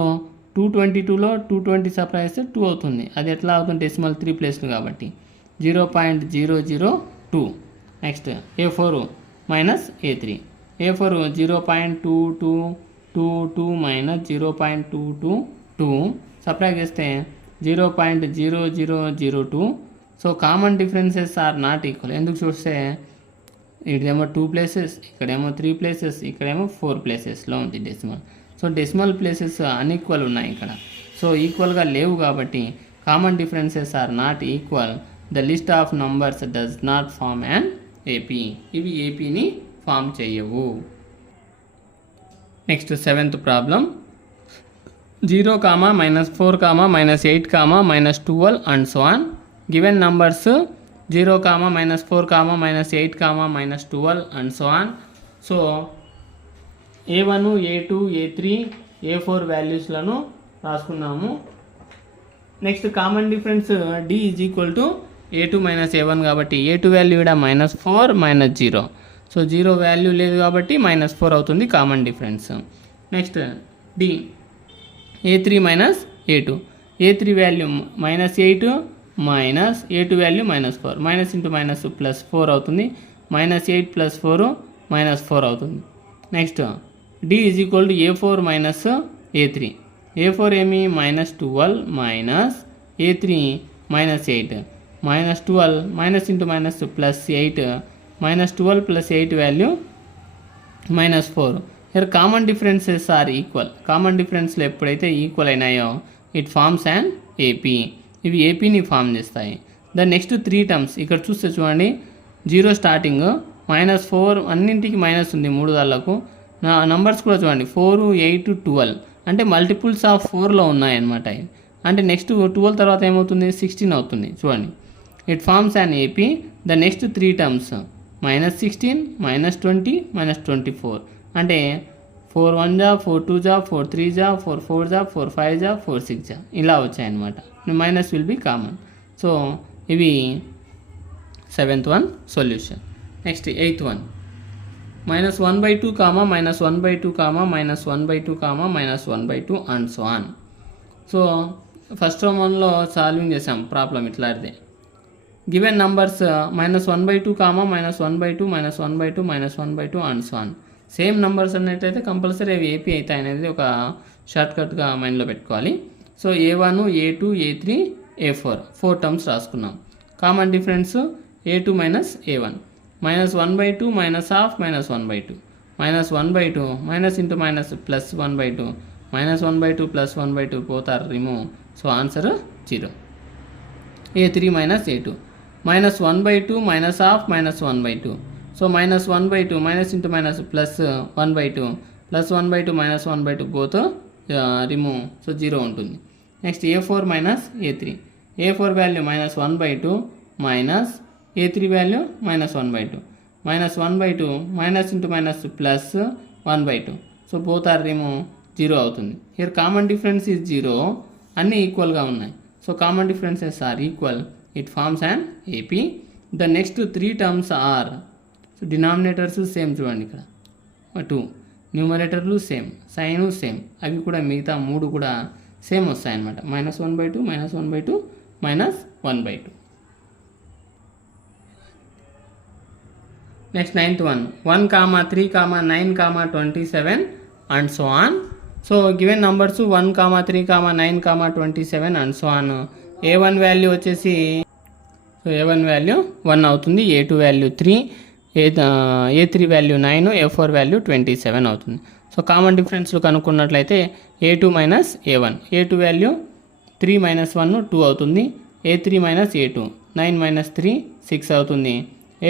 222లో 220 సప్లై చేస్తే 2 అవుతుంది. అది ఎట్లా అవుతుంది డెసిమల్ 3 ప్లేస్లు కాబట్టి 0.002. Next A4 minus A3. A4 0.2222 minus 0.222 supply చేస్తే 0.0002. So common differences are not equal. ఎందుకు చూస్తే ఇదేమో 2 ప్లేసెస్, ఇక్కడేమో 3 ప్లేసెస్, ఇక్కడేమో 4 ప్లేసెస్లో ఉంది decimal. So decimal places unequal ఉన్నాయి ఇక్కడ. సో ఈక్వల్గా లేవు కాబట్టి common differences are not equal. The list of numbers does not form and AP. ఇవి ఏపీని ఫామ్ చేయవు. Next 7th problem 0, -4, -8, -12 and so on. Given numbers 0, -4, -8, -12 and so on. So A1 A2 A3 A4 వాల్యూస్లను రాసుకున్నాము. Next common difference D is equal to A2 minus A1 కాబట్టి A2 value ఇక్కడ -4 -0. So 0 value లేదు కాబట్టి -4 అవుతుంది common difference. Next D A3 minus A2. A3 value -8 minus A2 value -4. Minus into minus plus 4 అవుతుంది. -8 + 4 -4 అవుతుంది. Next D is equal to A4 minus A3. A4 ఏమి -12 minus A3 -8 -12 minus into minus plus 8 -12 plus 8 value -4. Here common differences are equal. Common డిఫరెన్స్లు ఎప్పుడైతే equal అయినాయో it forms and AP. ఇవి ఏపీని form చేస్తాయి. The next 3 terms ఇక్కడ చూస్తే చూడండి, 0 స్టార్టింగ్ -4 అన్నింటికి మైనస్ ఉంది 3 దాళ్ళకు. నంబర్స్ కూడా చూడండి 4, 8, 12 అంటే మల్టిపుల్స్ ఆఫ్ 4లో ఉన్నాయన్నమాట. అంటే నెక్స్ట్ 12 తర్వాత ఏమవుతుంది 16 అవుతుంది. చూడండి it forms and AP. The next 3 terms -16, -20, -24 అంటే 4 1 జా, 4 2 జా, 4 3 జా, 4 4 జా, 4 5 జా, 4 6 జా ఇలా వచ్చాయన్నమాట. Minus will be common. So ఇవి 7th one solution. Next 8th one -1/2, -1/2, -1/2, -1/2 and so on. So first వన్లో సాల్వింగ్ చేసాం ప్రాబ్లం ఇట్లాంటిదే. Given numbers -1/2, -1/2, -1/2, -1/2 and so on. Same numbers అన్నట్టయితే కంపల్సరీ అవి ఏపీ అవుతాయి అనేది ఒక షార్ట్కట్గా మైండ్లో పెట్టుకోవాలి. So A1, A2, A3, A4 4 terms రాసుకున్నాం. Common difference A2 minus A1 -1/2 -1/2 -1/2 -1/2 minus into minus plus 1/2 -1/2 plus 1/2 both are remove. So answer 0. A3 minus A2 -1/2 -1/2 -1/2. So -1/2 minus into minus plus 1/2 plus 1/2 -1/2 both remove. So 0 ఉంటుంది. Next A4 minus A3. A4 value -1/2 minus A3 value -1/2 -1/2 minus into minus plus 1/2. So both are remove 0 అవుతుంది. Here common difference is 0. అన్నీ ఈక్వల్గా ఉన్నాయి. So common differences are equal. It forms and AP. The next 3 terms are. So denominators same చూడండి ఇక్కడ 2, న్యూమరేటర్లు same, sign same, అవి కూడా మిగతా 3 కూడా సేమ్ వస్తాయన్నమాట. -1/2 -1/2 -1/2. Next 9th one 1, 3, 9, 27 and so on. So given numbers 1, 3, 9, 27 and so on. A1 value వచ్చేసి so A1 value 1 అవుతుంది. A2 value 3, A3 value 9, A4 value 27 అవుతుంది. సో కామన్ డిఫరెన్స్లు కనుక్కున్నట్లయితే A2 minus A1. A2 value 3 - 1 2 అవుతుంది. A3 minus A2 9 - 3 6 అవుతుంది.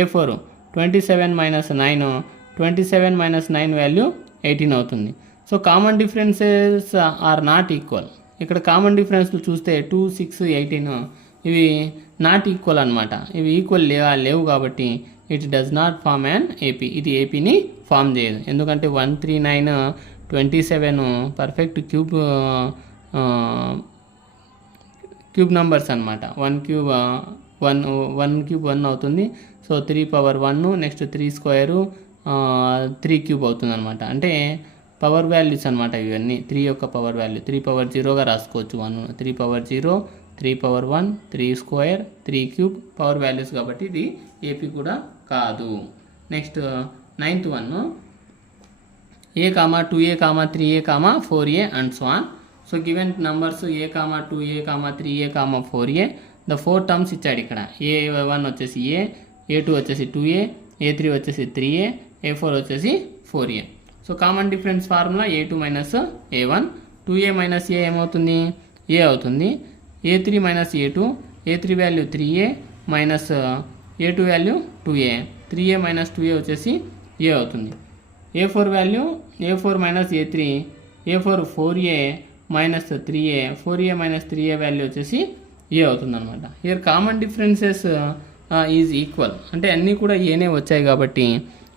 A4 27 - 9 27 - 9 value 18 అవుతుంది. So common differences are not equal. ఇక్కడ common డిఫరెన్స్లు చూస్తే 2, 6, 18 ఇవి నాట్ ఈక్వల్ అనమాట. ఇవి ఈక్వల్ లేవు కాబట్టి it does not form an AP. ఇది ఏపీని ఫామ్ చేయదు. ఎందుకంటే 1, 3, 9, 27 పర్ఫెక్ట్ క్యూబ్ నంబర్స్ అనమాట. 1 క్యూబ్ 1 అవుతుంది. So 3 power 1 next 3 square 3 cube అవుతుంది అనమాట. అంటే పవర్ వాల్యూస్ అనమాట ఇవన్నీ. 3 యొక్క పవర్ వాల్యూ 3 పవర్ 0గా రాసుకోవచ్చు. 1 3 power 0 3 power 1 3 square 3 cube power values కాబట్టి ఇది ఏపీ కూడా కాదు. Next 9th one A, 2A, 3A, 4A and so on. So given numbers A, 2A, 3A, 4A. The 4 terms ఇచ్చాడు ఇక్కడ. A1 వచ్చేసి A, A2 వచ్చేసి 2A, A3 వచ్చేసి 3A, A4 వచ్చేసి 4A. So common difference formula A2 minus A1. 2A minus A ఏమవుతుంది A అవుతుంది. A3 minus A2. A3 value 3A minus A2 value 2A. 3A minus 2A వచ్చేసి A అవుతుంది. A4 value A4 minus A3. A4 4A minus 3A. 4A minus 3A value వచ్చేసి A అవుతుంది అనమాట. Here common differences is equal. అంటే అన్నీ కూడా ఏనే వచ్చాయి కాబట్టి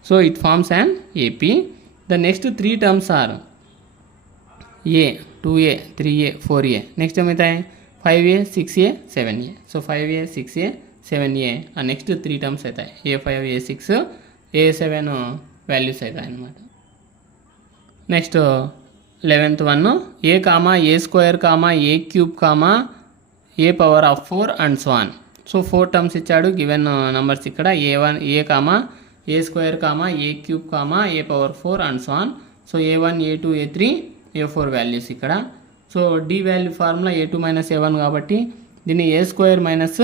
so it forms and AP. The next 3 terms are A, 2A, 3A, 4A. Next ఏమవుతాయి 5A, 6A, 7A. So 5A, 6A, 7A ఆ నెక్స్ట్ 3 టర్మ్స్ అవుతాయి. A5, A6, A7 వాల్యూస్ అవుతాయి అన్నమాట. Next 11th one A, A square, A cube, A power of 4 and so on. So 4 terms ఇచ్చాడు. Given numbers ఇక్కడ A1 A square, A cube, A power 4 and so on. So A1 A2 A3 A4 values ఇక్కడ. So D value formula ఏ2 minus ఏ1 కాబట్టి దీన్ని ఏ square minus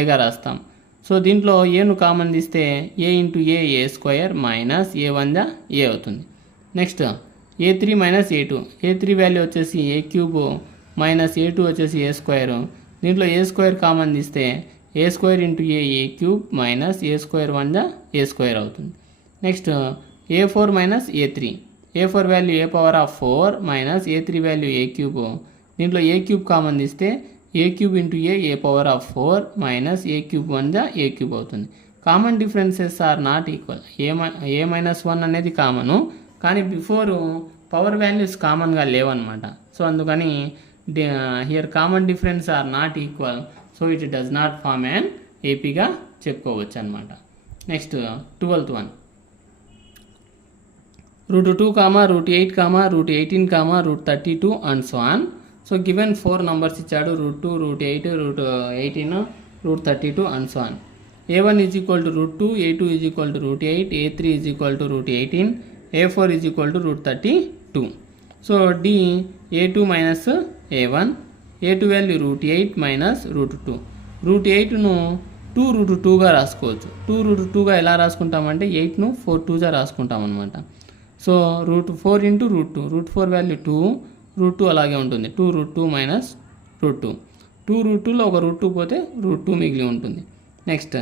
ఏగా రాస్తాం. So దీంట్లో ఏను కామన్ తీస్తే ఏ ఇంటూ ఏ స్క్వేర్ మైనస్ ఏ1 ఏ అవుతుంది. నెక్స్ట్ ఏ3 మైనస్ ఏ3 వాల్యూ వచ్చేసి ఏ క్యూబ్ మైనస్ ఏ2 వచ్చేసి ఏ స్క్వేర్. దీంట్లో ఏ స్క్వేర్ కామన్ తీస్తే A square into A cube minus A square 1 A square అవుతుంది. నెక్స్ట్ ఏ4 మైనస్ ఏ4 value A power of 4 minus ఏ3 వాల్యూ ఏ క్యూబ్. దీంట్లో ఏ క్యూబ్ కామన్ తీస్తే A cube into A power of 4 minus A cube 1 A cube అవుతుంది. Common differences are not equal. A minus 1 అనేది common, కానీ before power values కామన్గా లేవన్నమాట. So అందుకని here common difference are not equal, so it does not form an ఏపీగా చెప్పుకోవచ్చు అనమాట. Next 12th one, √2, √8, √18, √32 and so on. So given 4 numbers ఇచ్చాడు, √2, √8, √18, √32 and so on. a1 is equal to √2, a2 is equal to √8, a3 is equal to √18, a4 is equal to √32. So D a2 minus a1, a2 value √8 minus √2. √8ను 2√2గా రాసుకోవచ్చు. 2√2గా ఎలా రాసుకుంటామంటే 8ను 4/2గా రాసుకుంటాం అనమాట. So √4 into √2, √4 value 2, √2 అలాగే ఉంటుంది. 2√2 minus √2. 2√2లో ఒక √2 పోతే √2 మిగిలి ఉంటుంది. Next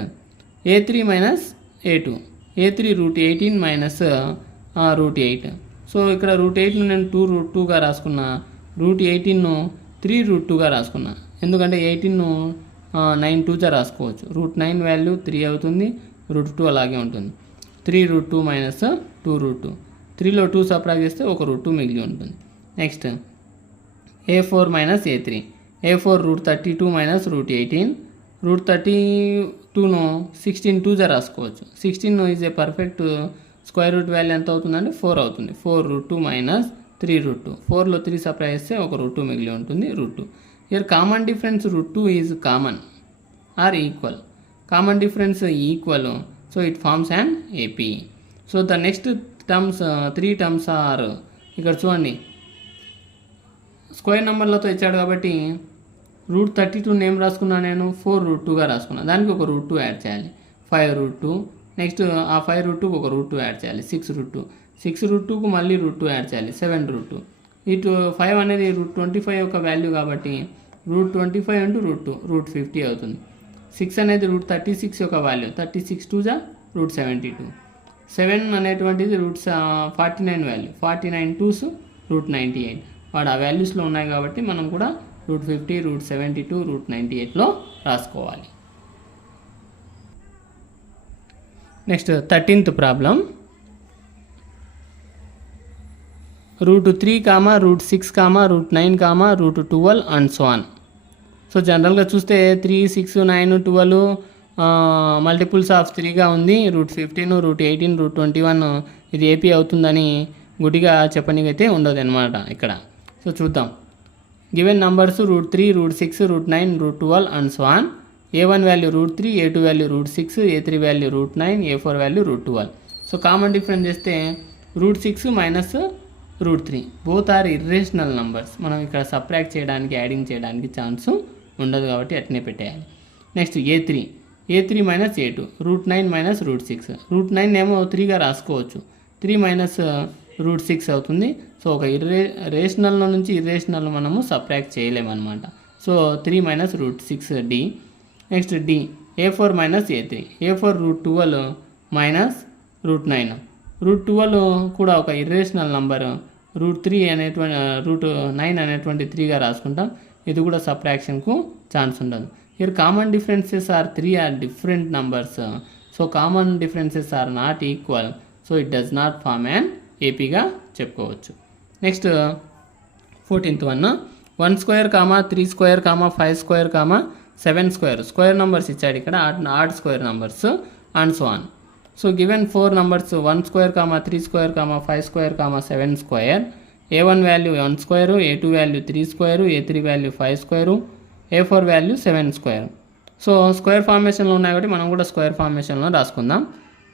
a3 minus a2, a3 √18 minus √8. So ఇక్కడ √8ను నేను 2√2గా రాసుకున్నా, √18ను 3√2గా రాసుకున్నా. ఎందుకంటే 18ను 9/2గా రాసుకోవచ్చు. √9 వాల్యూ 3 అవుతుంది, √2 అలాగే ఉంటుంది. 3√2 మైనస్ 2√2, 3లో 2 సబ్ట్రాక్ట్ చేస్తే ఒక √2 మిగిలి ఉంటుంది. Next a4 minus a3, a4 √32 minus √18, √32ను 16/2గా రాసుకోవచ్చు. 16 is a perfect square root value ఎంత అవుతుందంటే 4 అవుతుంది. 4√2 మైనస్ 3√2, 4లో 3 సబ్ట్రాక్ట్ చేస్తే ఒక √2 మిగిలి ఉంటుంది, √2. Here common difference √2 is common are equal. Common difference equal, so it forms an AP. So the next terms 3 terms are, ఇక్కడ చూడండి స్క్వేర్ నెంబర్లతో ఇచ్చాడు కాబట్టి √32 నేమ్ రాసుకున్నా, నేను 4√2గా రాసుకున్నా. దానికి ఒక √2 యాడ్ చేయాలి, 5√2. నెక్స్ట్ ఆ 5√2కు ఒక √2 యాడ్ చేయాలి, 6√2. 6√2కు మళ్ళీ √2 యాడ్ చేయాలి, 7√2. ఇటు 5 అనేది √25 యొక్క వాల్యూ కాబట్టి √25 ఇంటూ √2 √50 అవుతుంది. 6 అనేది √36 యొక్క వాల్యూ, 36/2 √72. 7 అనేటువంటిది √49 వాల్యూ, 49/2 √98. వాడు ఆ వాల్యూస్లో ఉన్నాయి కాబట్టి మనం కూడా √50, √72, √98లో రాసుకోవాలి. Next 13th problem, √3, √6, √9, √12 and so on. So జనరల్గా చూస్తే 3, 6, 9, 12 మల్టిపుల్స్ ఆఫ్ 3గా ఉంది. √15, √18, √21 ఇది ఏపీ అవుతుందని గుడిగా చెప్పనీకైతే ఉండదు అనమాట ఇక్కడ. సో చూద్దాం. Given numbers √3, √6, √9, √12 and so on. a1 value √3, a2 value √6, a3 value √9, a4 value √12. So common difference చేస్తే √6 minus √3 both are irrational numbers. మనం ఇక్కడ సబ్ట్రాక్ట్ చేయడానికి, యాడింగ్ చేయడానికి ఛాన్స్ ఉండదు కాబట్టి అట్నే పెట్టేయాలి. Next a3 minus a2, √9 minus √6. √9 ఏమో 3గా రాసుకోవచ్చు, 3 మైనస్ √6 అవుతుంది. సో ఒక రేషనల్ నుంచి ఇర్రేషనల్ మనము సబ్ట్రాక్ట్ చేయలేమన్నమాట. So 3 minus √6 D. Next D a4 minus a3, a4 √12 minus √9. √12 కూడా ఒక ఇర్రేషనల్ నంబర్, √3 అనేటువంటి √9 అనేటువంటి 3గా రాసుకుంటాం. ఇది కూడా సబ్ట్రాక్షన్కు ఛాన్స్ ఉండదు. Here common differences are 3 are different numbers. So common differences are not equal, so it does not form an ఏపీగా చెప్పుకోవచ్చు. Next 14th one, 1 square, 3 square, 5 square, 7 square. Square numbers ఇచ్చాడు ఇక్కడ, odd square numbers and so on. So given 4 numbers 1 square, 3 square, 5 square, 7 square. a1 value 1 square, a2 value 3 square, a3 value 5 square, a4 value 7 square. So square ఫార్మేషన్లో ఉన్నాయి కాబట్టి మనం కూడా square ఫార్మేషన్లో రాసుకుందాం.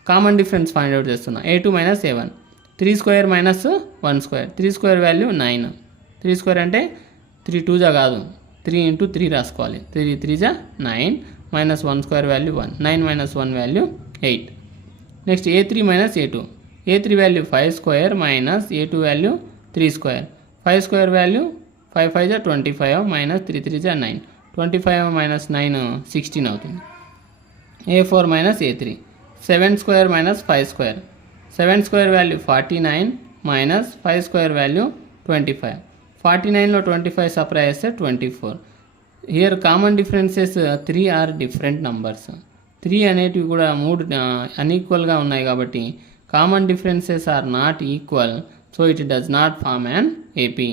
Common difference find out చేస్తున్నాం. a2 minus a1, 3 square minus 1 square. 3 square value 9, 3 square అంటే 3 2 జా కాదు, 3 ఇంటూ 3 రాసుకోవాలి. 3 3 జా 9 minus 1 square value 1, 9 minus 1 value 8. Next A3 minus A2, A3 value 5 square minus A2 value 3 square. 5 square value 5 5 జా 25 minus 3 3 జా 9, 25 minus 9 16 అవుతుంది. A4 minus A3, 7 square minus 5 square. 7 square value 49 minus 5 square value 25. 49లో 25 separate చేస్తే 24. Here common differences 3 are different numbers. 3 అనేటివి కూడా 3 అన్ఈక్వల్గా ఉన్నాయి కాబట్టి common differences are not equal, so it does not form an AP.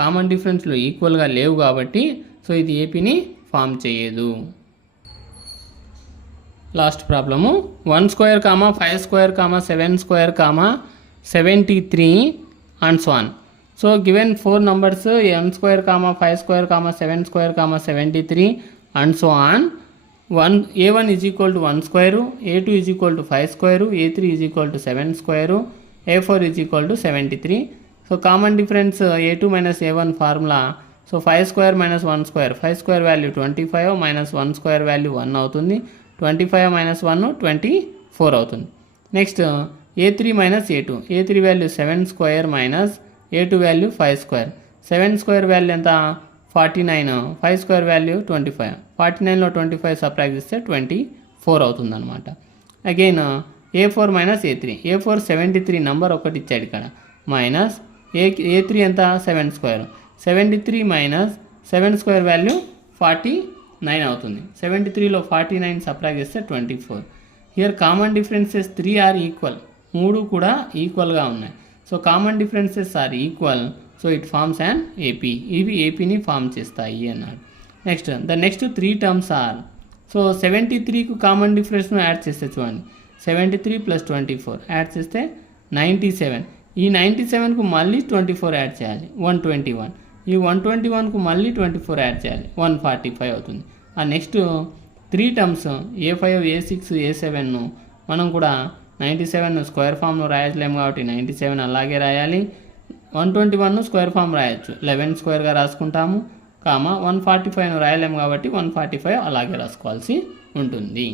Common డిఫరెన్స్లు ఈక్వల్గా లేవు కాబట్టి సో ఇది ఏపీని ఫామ్ చేయదు. Last problem 1 square comma 5 square comma 7 square comma 73 and so on. So given 4 numbers 1 square comma 5 square comma 7 square comma 73 and so on. A1 is equal to 1 square, A2 is equal to 5 square, A3 is equal to 7 square, A4 is equal to 73. So common difference A2 minus A1 formula. So 5 square minus 1 square, 5 square value 25 minus 1 square value 1 అవుతుంది. 25 minus 1 24 అవుతుంది. Next A3 minus A2, A3 value 7 square minus A2 value 5 square. 7 square value ఎంత 49, 5 square value 25. 49లో 25 subtract చేస్తే 24 అవుతుంది అనమాట. Again A4 minus A3, A4 73 number ఒకటి ఇచ్చాడు ఇక్కడ, మైనస్ A3 ఎంత 7 స్క్వేర్. 73 మైనస్ 7 స్క్వేర్ వాల్యూ 49 అవుతుంది. 73లో 49 సబ్ట్రాక్ట్ చేస్తే 24. Here common differences 3 are equal, 3 కూడా ఈక్వల్గా ఉన్నాయి. So common differences are equal, so it forms an AP. ఇవి ఏపీని ఫామ్ చేస్తాయి అన్నాడు. Next the next 3 terms are. So 73కు కామన్ డిఫరెన్స్ను యాడ్ చేస్తే చూడండి, 73 ప్లస్ 24 యాడ్ చేస్తే 97. ఈ 97కు మళ్ళీ 24 యాడ్ చేయాలి, 121. ఈ 121కు మళ్ళీ 24 యాడ్ చేయాలి, 145 అవుతుంది. ఆ నెక్స్ట్ 3 టర్మ్స్ A5 A6 A7ను మనం కూడా 97 స్క్వేర్ ఫామ్లో రాయట్లేము కాబట్టి 97 అలాగే రాయాలి. 121 స్క్వేర్ ఫామ్ రాయొచ్చు, 11 స్క్వేర్గా రాసుకుంటాము, కామా 145 రాయలేము కాబట్టి 145 అలాగే రాసుకోవాల్సి ఉంటుంది.